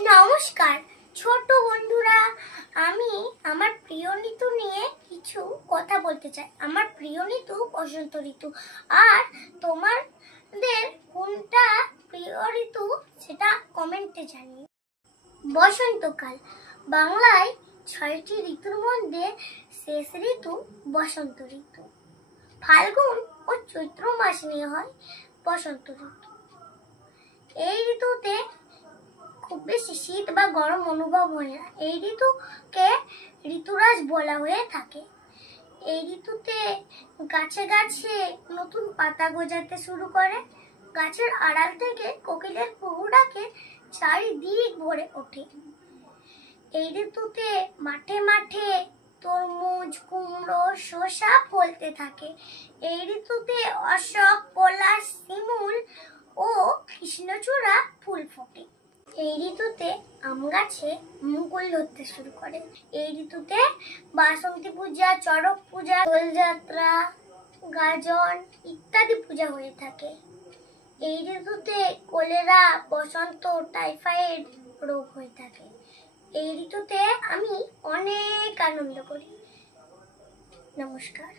নমস্কার ছোট বন্ধুরা, আমি আমার প্রিয় ঋতু নিয়ে কিছু কথা বলতে চাই। আমার প্রিয় ঋতু বসন্ত ঋতু। আর তোমাদের কোনটা প্রিয় ঋতু সেটা কমেন্টে জানিও। বসন্তকাল বাংলায় ৬টি ঋতুর মধ্যে শেষ ঋতু বসন্ত ঋতু। ফাল্গুন ও চৈত্র মাস নিয়ে হয় বসন্ত ঋতু। এই ঋতুতে খুব বেশি শীত বা গরম অনুভব হয় না। এই ঋতুকে ঋতুরাজ বলা হয়ে থাকে। এই ঋতুতে গাছে গাছে নতুন পাতা গজাতে শুরু করে। গাছের আড়াল থেকে কোকিলের কুহু ডাকে চারিদিক ভরে ওঠে। এই ঋতুতে মাঠে মাঠে তরমুজ, কুমড়ো, শসা ফলতে থাকে। এই ঋতুতে অশোক, পলাশ, শিমুল ও কৃষ্ণচূড়া ফুল ফোটে। এই ঋতুতে আম গাছে মুকুল ধরতে শুরু করে। এই ঋতুতে বাসন্তী পূজা, চড়ক পূজা, দোলযাত্রা, গাজন ইত্যাদি পূজা হয়ে থাকে। এই ঋতুতে কলেরা, বসন্ত, টাইফয়েড রোগ হয়ে থাকে। এই ঋতুতে আমি অনেক আনন্দ করি। নমস্কার।